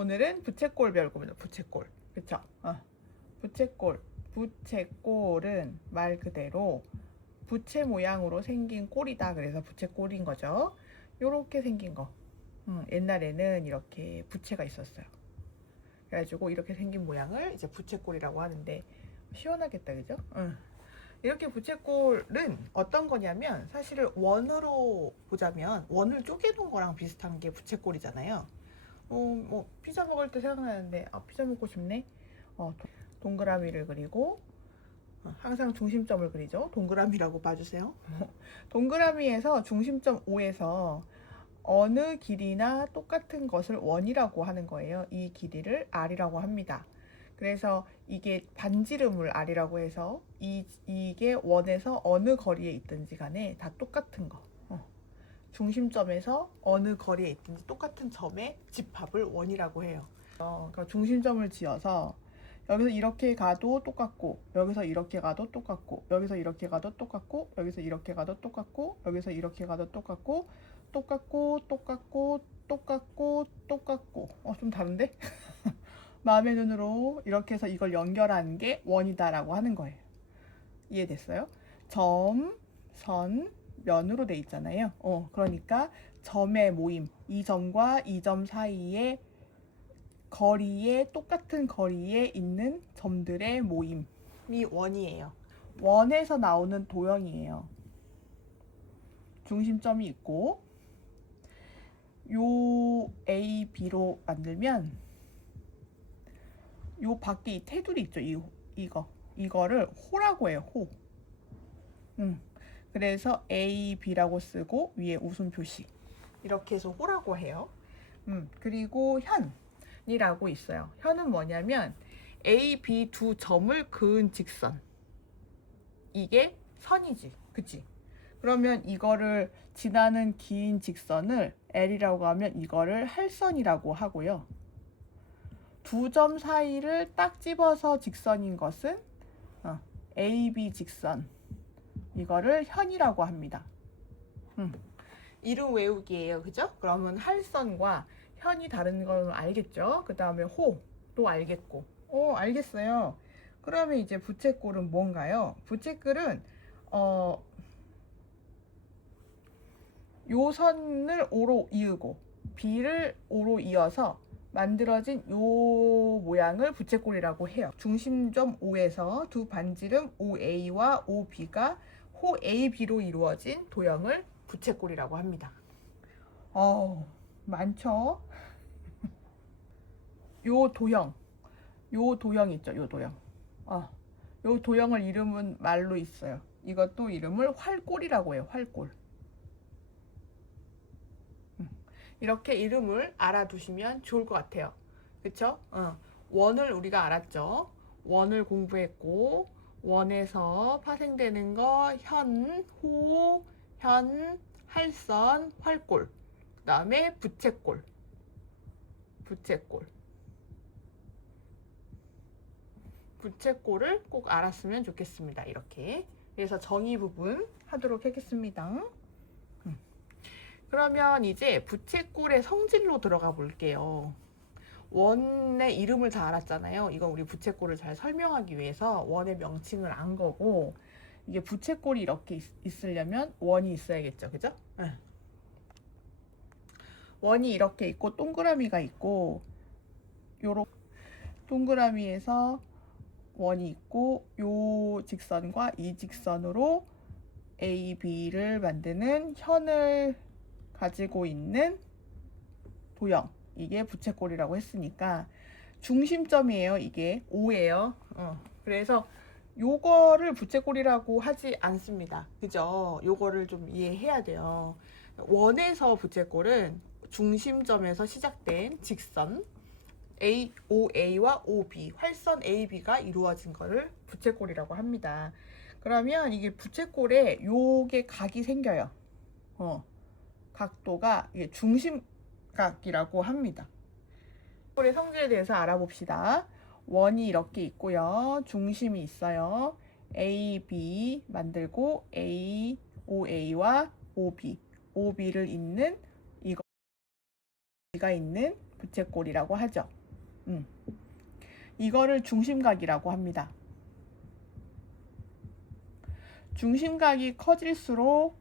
오늘은 부채꼴 배울 겁니다. 부채꼴. 그쵸? 부채꼴. 부채꼴은 말 그대로 부채 모양으로 생긴 꼴이다. 그래서 부채꼴인 거죠. 요렇게 생긴 거. 옛날에는 이렇게 부채가 있었어요. 그래가지고 이렇게 생긴 모양을 이제 부채꼴이라고 하는데 시원하겠다, 그죠? 이렇게 부채꼴은 어떤 거냐면 사실은 원으로 보자면 원을 쪼개놓은 거랑 비슷한 게 부채꼴이잖아요. 뭐 피자 먹을 때 생각나는데 피자 먹고 싶네. 동그라미를 그리고 항상 중심점을 그리죠. 동그라미라고 봐주세요. 동그라미에서 중심점 O에서 어느 길이나 똑같은 것을 원이라고 하는 거예요. 이 길이를 R이라고 합니다. 그래서 이게 반지름을 R이라고 해서 이게 원에서 어느 거리에 있든지 간에 다 똑같은 거. 중심점에서 어느 거리에 있든지 똑같은 점의 집합을 원이라고 해요. 그러니까 중심점을 지어서 여기서 이렇게 가도 똑같고, 여기서 이렇게 가도 똑같고, 여기서 이렇게 가도 똑같고, 여기서 이렇게 가도 똑같고, 여기서 이렇게 가도 똑같고, 똑같고, 똑같고, 똑같고, 똑같고. 좀 다른데? 마음의 눈으로 이렇게 해서 이걸 연결하는 게 원이다라고 하는 거예요. 이해됐어요? 점, 선, 면으로 돼 있잖아요. 그러니까 점의 모임, 이 점과 이 점 사이에 거리에 똑같은 거리에 있는 점들의 모임이 원이에요. 원에서 나오는 도형이에요. 중심점이 있고 요 A, B로 만들면 요 밖에 이 테두리 있죠. 이거를 호라고 해요. 호. 그래서 A, B라고 쓰고 위에 웃음 표시. 이렇게 해서 호라고 해요. 그리고 현이라고 있어요. 현은 뭐냐면 A, B 두 점을 그은 직선. 이게 선이지. 그치? 그러면 이거를 지나는 긴 직선을 L이라고 하면 이거를 할선이라고 하고요. 두 점 사이를 딱 집어서 직선인 것은 AB 직선. 이거를 현이라고 합니다. 이름 외우기예요. 그죠? 그러면 할선과 현이 다른 걸 알겠죠? 그 다음에 호도 알겠고. 알겠어요. 그러면 이제 부채꼴은 뭔가요? 부채꼴은 요 선을 O로 이으고 B를 O로 이어서 만들어진 요 모양을 부채꼴이라고 해요. 중심점 O에서 두 반지름 OA와 OB가 호 AB로 이루어진 도형을 부채꼴이라고 합니다. 많죠? 요 도형 있죠? 요 도형. 요 도형을 이름은 말로 있어요. 이것도 이름을 활꼴이라고 해요. 활꼴. 이렇게 이름을 알아두시면 좋을 것 같아요. 그쵸? 원을 우리가 알았죠? 원을 공부했고 원에서 파생되는 거 현, 호, 현, 할선, 활꼴. 그 다음에 부채꼴. 부채꼴을 꼭 알았으면 좋겠습니다. 이렇게. 그래서 정의 부분 하도록 하겠습니다. 그러면 이제 부채꼴의 성질로 들어가 볼게요. 원의 이름을 다 알았잖아요. 이건 우리 부채꼴을 잘 설명하기 위해서 원의 명칭을 안 거고, 이게 부채꼴이 이렇게 있으려면 원이 있어야겠죠. 그죠? 원이 이렇게 있고 동그라미가 있고, 요렇게 동그라미에서 원이 있고 요 직선과 이 직선으로 A, B를 만드는 현을 가지고 있는 도형. 이게 부채꼴이라고 했으니까 중심점이에요. 이게 O예요. 그래서 요거를 부채꼴이라고 하지 않습니다. 그죠? 요거를 좀 이해해야 돼요. 원에서 부채꼴은 중심점에서 시작된 직선 OA와 OB, 활선 AB가 이루어진 거를 부채꼴이라고 합니다. 그러면 이게 부채꼴에 요게 각이 생겨요. 각도가 이게 중심각이라고 합니다. 부채꼴의 성질에 대해서 알아봅시다. 원이 이렇게 있고요. 중심이 있어요. AB 만들고 A, OA와 OB를 잇는 이거가 있는 부채꼴이라고 하죠. 이거를 중심각이라고 합니다. 중심각이 커질수록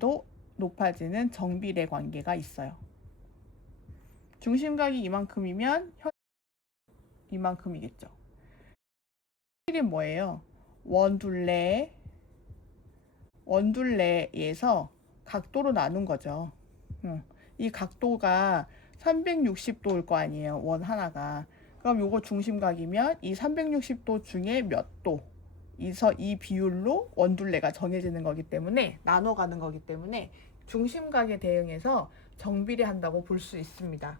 도 높아지는 정비례 관계가 있어요. 중심각이 이만큼이면 이만큼이겠죠. 이게 뭐예요? 원둘레에서 각도로 나눈 거죠. 이 각도가 360도일 거 아니에요. 원 하나가. 그럼 요거 중심각이면 이 360도 중에 몇 도? 이 비율로 원둘레가 정해지는 거기 때문에 나눠가는 거기 때문에 중심각에 대응해서 정비례 한다고 볼 수 있습니다.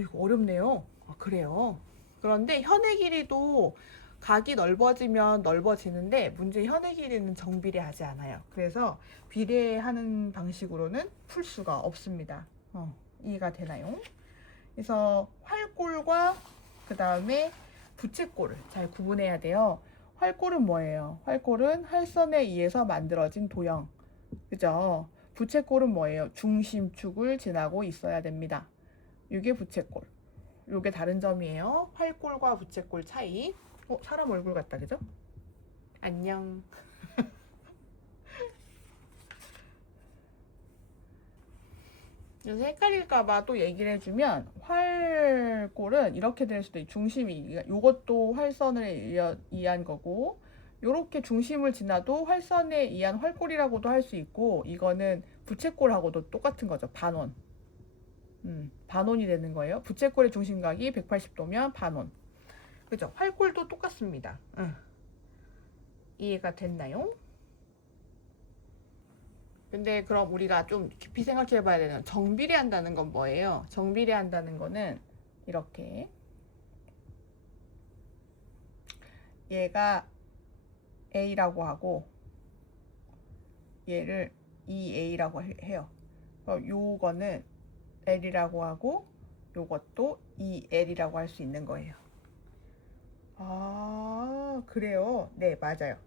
이거 어렵네요. 그래요. 그런데 현의 길이도 각이 넓어지면 넓어지는데 문제 현의 길이는 정비례하지 않아요. 그래서 비례하는 방식으로는 풀 수가 없습니다. 이해가 되나요? 그래서 활골과 그 다음에 부채꼴을 잘 구분해야 돼요. 활골은 뭐예요? 활골은 활선에 의해서 만들어진 도형. 그죠? 부채꼴은 뭐예요? 중심축을 지나고 있어야 됩니다. 이게 부채꼴. 이게 다른 점이에요. 활골과 부채꼴 차이. 사람 얼굴 같다, 그죠? 안녕. 그래서 헷갈릴까봐 또 얘기를 해주면 활골은 이렇게 될 수도 있고 중심이 이것도 활선을 의한 거고 요렇게 중심을 지나도 활선에 의한 활골이라고도 할 수 있고 이거는 부채꼴하고도 똑같은 거죠. 반원. 반원이 되는 거예요. 부채꼴의 중심각이 180도면 반원. 그죠? 활골도 똑같습니다. 이해가 됐나요? 근데 그럼 우리가 좀 깊이 생각해 봐야 되는 정비례 한다는 건 뭐예요? 정비례 한다는 거는 이렇게 얘가 A라고 하고 얘를 2A라고 해요. 그럼 요거는 L이라고 하고 요것도 2L이라고 할 수 있는 거예요. 아, 그래요? 네, 맞아요.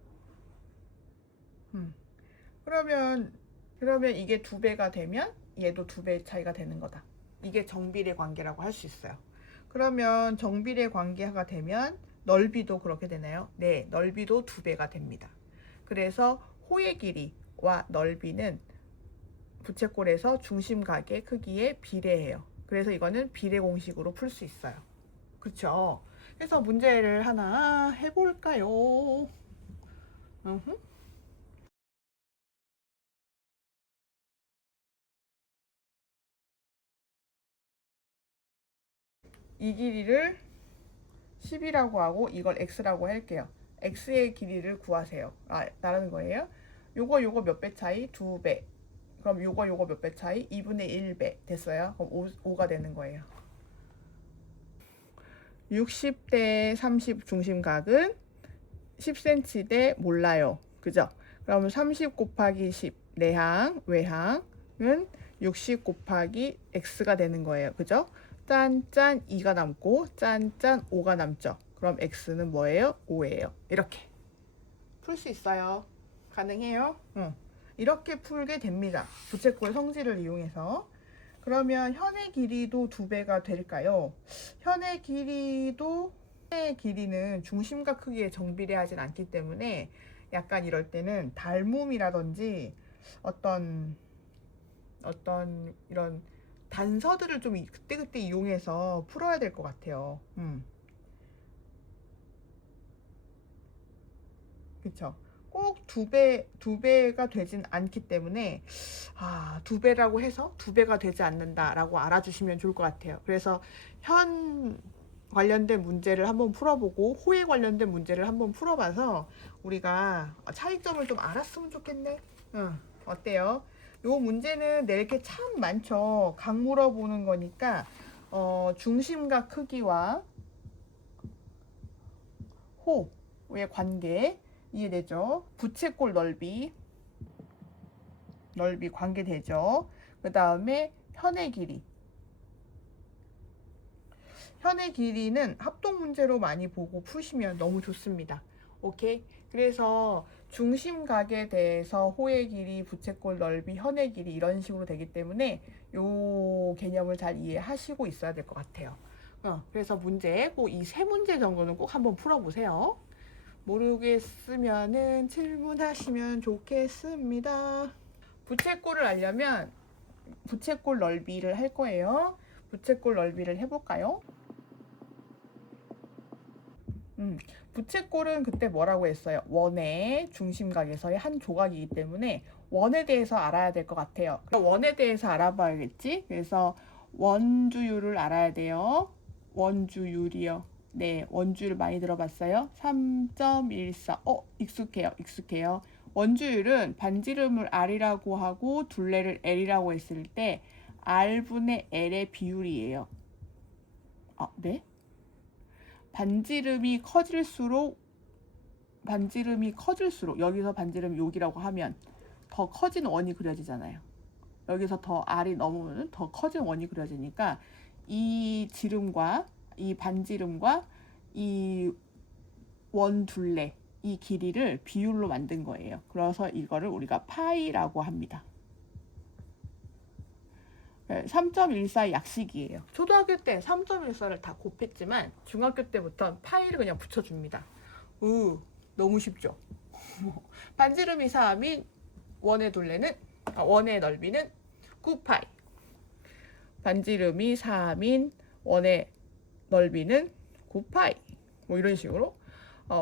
그러면 이게 2배가 되면 얘도 2배 차이가 되는 거다. 이게 정비례 관계라고 할 수 있어요. 그러면 정비례 관계가 되면 넓이도 그렇게 되나요? 네, 넓이도 2배가 됩니다. 그래서 호의 길이와 넓이는 부채꼴에서 중심각의 크기에 비례해요. 그래서 이거는 비례 공식으로 풀 수 있어요. 그렇죠? 그래서 문제를 하나 해볼까요? 이 길이를 10이라고 하고 이걸 x라고 할게요. x의 길이를 구하세요. 라는 거예요. 요거 몇 배 차이? 2배. 그럼 요거 몇 배 차이? 2분의 1배 됐어요. 그럼 5가 되는 거예요. 60대 30 중심각은 10cm 대 몰라요. 그죠? 그러면 30 곱하기 10 내항, 외항은 60 곱하기 x가 되는 거예요. 그죠? 짠짠 2가 남고 짠짠 5가 남죠. 그럼 x는 뭐예요? 5예요. 이렇게 풀 수 있어요. 가능해요? 이렇게 풀게 됩니다. 부채꼴 성질을 이용해서. 그러면 현의 길이도 2배가 될까요? 현의 길이는 중심각 크기에 정비례하진 않기 때문에 약간 이럴 때는 닮음이라든지 어떤 이런 단서들을 좀 그때그때 이용해서 풀어야 될 것 같아요. 그쵸? 꼭 2배가 되진 않기 때문에 2배라고 해서 2배가 되지 않는다라고 알아주시면 좋을 것 같아요. 그래서 현 관련된 문제를 한번 풀어보고 호에 관련된 문제를 한번 풀어봐서 우리가 차이점을 좀 알았으면 좋겠네. 어때요? 요 문제는 낼 게 참 많죠. 각 물어보는 거니까 중심각 크기와 호의 관계 이해되죠? 부채꼴 넓이 관계되죠. 그 다음에 현의 길이는 합동 문제로 많이 보고 푸시면 너무 좋습니다. 오케이? 그래서 중심각에 대해서 호의 길이, 부채꼴 넓이, 현의 길이 이런 식으로 되기 때문에 요 개념을 잘 이해하시고 있어야 될 것 같아요. 그래서 문제 꼭 이 세 문제 정도는 꼭 한번 풀어보세요. 모르겠으면은 질문하시면 좋겠습니다. 부채꼴을 알려면 부채꼴 넓이를 할 거예요. 부채꼴 넓이를 해볼까요? 부채꼴은 그때 뭐라고 했어요? 원의 중심각에서의 한 조각이기 때문에 원에 대해서 알아야 될 것 같아요. 원에 대해서 알아봐야겠지? 그래서 원주율을 알아야 돼요. 원주율이요. 네, 원주율 많이 들어봤어요? 3.14. 익숙해요. 익숙해요. 원주율은 반지름을 R이라고 하고 둘레를 L이라고 했을 때 R분의 L의 비율이에요. 네? 반지름이 커질수록 여기서 반지름이 여기라고 하면 더 커진 원이 그려지잖아요. 여기서 더 R이 넘으면 더 커진 원이 그려지니까 이 지름과 이 반지름과 이 원 둘레 이 길이를 비율로 만든 거예요. 그래서 이거를 우리가 파이라고 합니다. 3.14 약식이에요. 초등학교 때 3.14를 다 곱했지만 중학교 때부터 파이를 그냥 붙여줍니다. 너무 쉽죠? 반지름이 4인 원의 둘레는 원의 넓이는 9파이. 반지름이 3인 원의 넓이는 9파이. 뭐 이런 식으로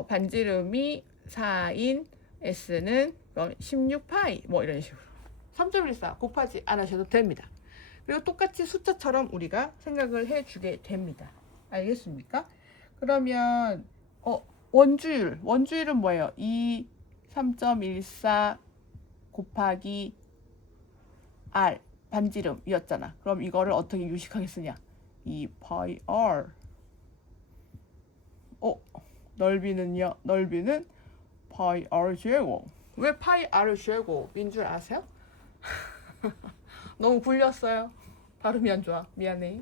반지름이 4인 S는 16파이 뭐 이런 식으로 3.14 곱하지 않으셔도 됩니다. 그리고 똑같이 숫자처럼 우리가 생각을 해주게 됩니다. 알겠습니까? 그러면 원주율은 뭐예요? 3.14 곱하기 R 반지름이었잖아. 그럼 이거를 어떻게 유식하게 쓰냐? 2파이 R 넓이는요? 넓이는 파이 R 제곱. 왜 파이 R 제곱인 줄 아세요? 너무 굴렸어요. 발음이 안 좋아. 미안해.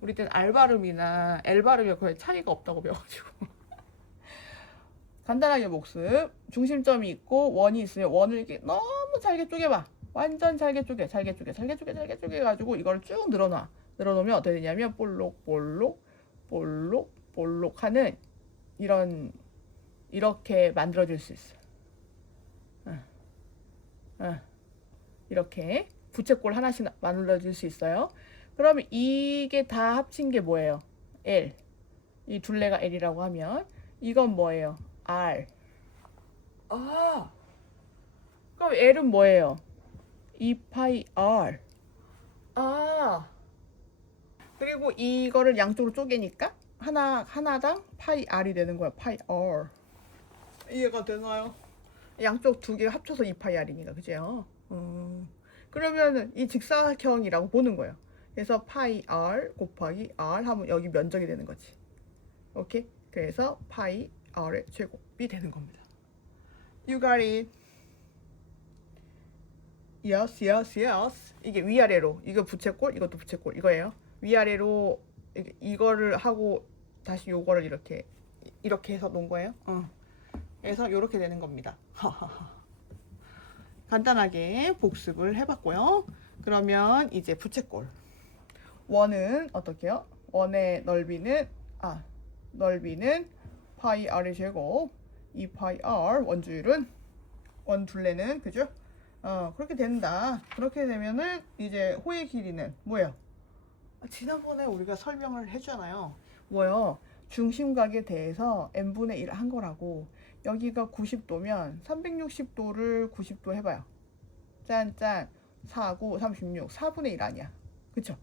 우리 때는 R 발음이나 L 발음이 거의 차이가 없다고 배워가지고. 간단하게 복습. 중심점이 있고 원이 있으면 원을 이렇게 너무 잘게 쪼개봐. 완전 잘게 쪼개 가지고 이걸 쭉 늘어놔. 늘어놓으면 어떻게 되냐면 볼록 하는 이렇게 만들어질 수 있어. 이렇게 부채꼴 하나씩 만들어질 수 있어요. 그러면 이게 다 합친 게 뭐예요? L. 이 둘레가 L이라고 하면 이건 뭐예요? R. 그럼 L은 뭐예요? 2파이 R. 그리고 이거를 양쪽으로 쪼개니까 하나당 파이 R이 되는 거야. 파이 R. 이해가 되나요? 양쪽 두 개 합쳐서 2파이 R이니까 그죠? 그러면은 이 직사각형이라고 보는 거예요. 그래서 파이 R 곱하기 R 하면 여기 면적이 되는 거지. 오케이? 그래서 파이 R의 제곱이 되는 겁니다. You got it. Yes. 이게 위아래로. 이거 부채꼴, 이것도 부채꼴. 이거예요. 위아래로 이거를 하고 다시 요거를 이렇게 해서 놓은 거예요. 그래서 이렇게 되는 겁니다. 간단하게 복습을 해봤고요. 그러면 이제 부채꼴. 원은 어떻게요? 원의 넓이는 파이 R의 제곱 2파이 R. 원주율은 원 둘레는 그죠? 그렇게 된다. 그렇게 되면은 이제 호의 길이는 뭐예요? 지난번에 우리가 설명을 해주잖아요. 뭐요? 중심각에 대해서 n분의 1 한 거라고. 여기가 90도면 360도를 90도 해봐요. 짠 4, 9, 36 4분의 1 아니야. 그쵸?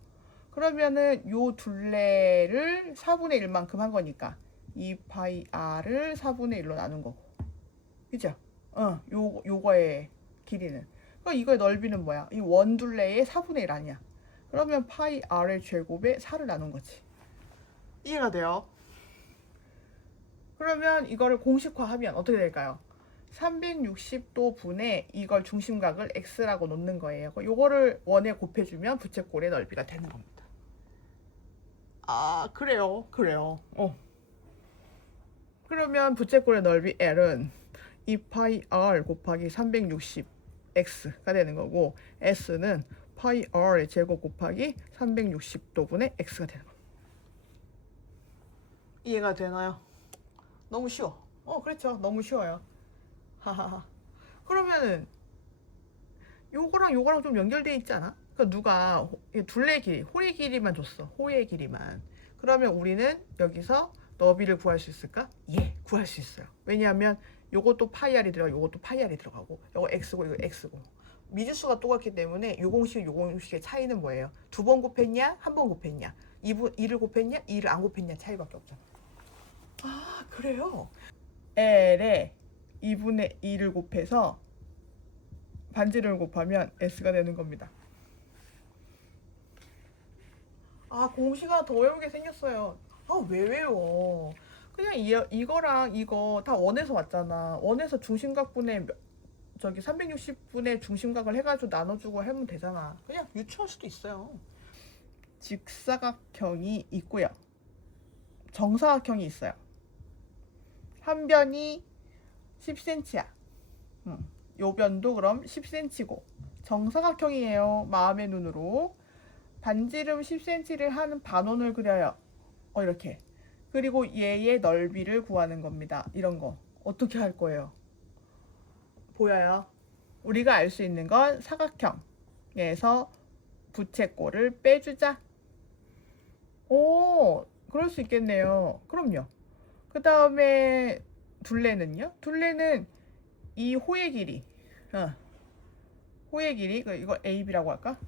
그러면은 요 둘레를 4분의 1만큼 한 거니까 2파이 R을 4분의 1로 나눈 거고. 그죠? 요거의 길이는. 그럼 이거의 넓이는 뭐야? 이 원둘레의 4분의 1 아니야. 그러면 파이 R의 제곱에 4를 나눈 거지. 이해가 돼요? 그러면 이거를 공식화하면 어떻게 될까요? 360도 분의 이걸 중심각을 x라고 놓는 거예요. 요거를 원에 곱해주면 부채꼴의 넓이가 되는 겁니다. 그래요. 그러면 부채꼴의 넓이 L은 2 파이 r 곱하기 360x가 되는 거고 s는 파이 r의 제곱 곱하기 360도분의 x가 되는 거예요. 이해가 되나요? 너무 쉬워. 그렇죠. 너무 쉬워요. 하하하. 그러면은 요거랑 좀 연결돼 있지 않아? 그러니까 누가 둘레 길이, 호의 길이만 줬어. 호의 길이만. 그러면 우리는 여기서 너비를 구할 수 있을까? 예, 구할 수 있어요. 왜냐하면 요것도 파이 r이 들어가고 요것도 파이 r이 들어가고 요거 x고 이거 x고 미지수가 똑같기 때문에 요 공식의 차이는 뭐예요? 두 번 곱했냐? 한 번 곱했냐? 2를 곱했냐? 2를 안 곱했냐? 차이밖에 없잖아. 아, 그래요? L에 2분의 2를 곱해서 반지름을 곱하면 S가 되는 겁니다. 아, 공식 하나 더 외우게 생겼어요. 아, 왜 외워? 그냥 이거랑 이거 다 원에서 왔잖아. 원에서 중심각분의 저기 360분의 중심각을 해가지고 나눠주고 하면 되잖아. 그냥 유추할 수도 있어요. 직사각형이 있고요. 정사각형이 있어요. 한 변이 10cm야. 요 변도 그럼 10cm고 정사각형이에요. 마음의 눈으로 반지름 10cm를 하는 반원을 그려요. 이렇게. 그리고 얘의 넓이를 구하는 겁니다. 이런 거 어떻게 할 거예요? 보여요? 우리가 알 수 있는 건 사각형에서 부채꼴을 빼주자. 오, 그럴 수 있겠네요. 그럼요. 그 다음에 둘레는요? 둘레는 이 호의 길이, 호의 길이, 이거 AB라고 할까?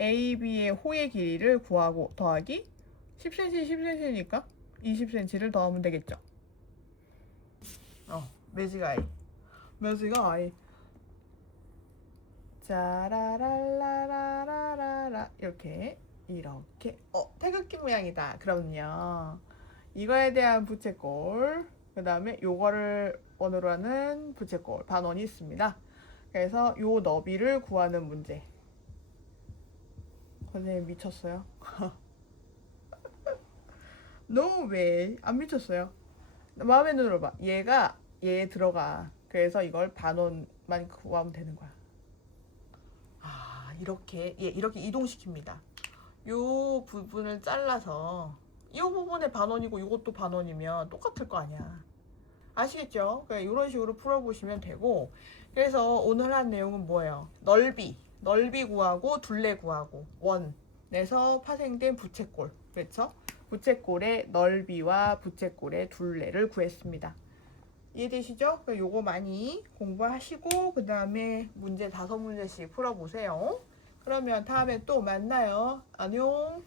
AB의 호의 길이를 구하고 더하기 10cm, 10cm니까 20cm를 더하면 되겠죠. 매지가 I. 매지가 I. 짜라랄라라라라 이렇게 태극기 모양이다. 그럼요. 이거에 대한 부채꼴, 그 다음에 요거를 원으로 하는 부채꼴 반원이 있습니다. 그래서 요 너비를 구하는 문제. 선생님 미쳤어요? No way. 안 미쳤어요. 마음의 눈으로 봐. 얘가 얘에 들어가. 그래서 이걸 반원만 구하면 되는 거야. 이렇게 이동시킵니다. 요 부분을 잘라서 이 부분에 반원이고 이것도 반원이면 똑같을 거 아니야. 아시겠죠? 그러니까 이런 식으로 풀어보시면 되고, 그래서 오늘 한 내용은 뭐예요? 넓이 구하고 둘레 구하고 원에서 파생된 부채꼴, 그렇죠? 부채꼴의 넓이와 부채꼴의 둘레를 구했습니다. 이해되시죠? 요거 많이 공부하시고 그 다음에 문제 5문제씩 풀어보세요. 그러면 다음에 또 만나요. 안녕.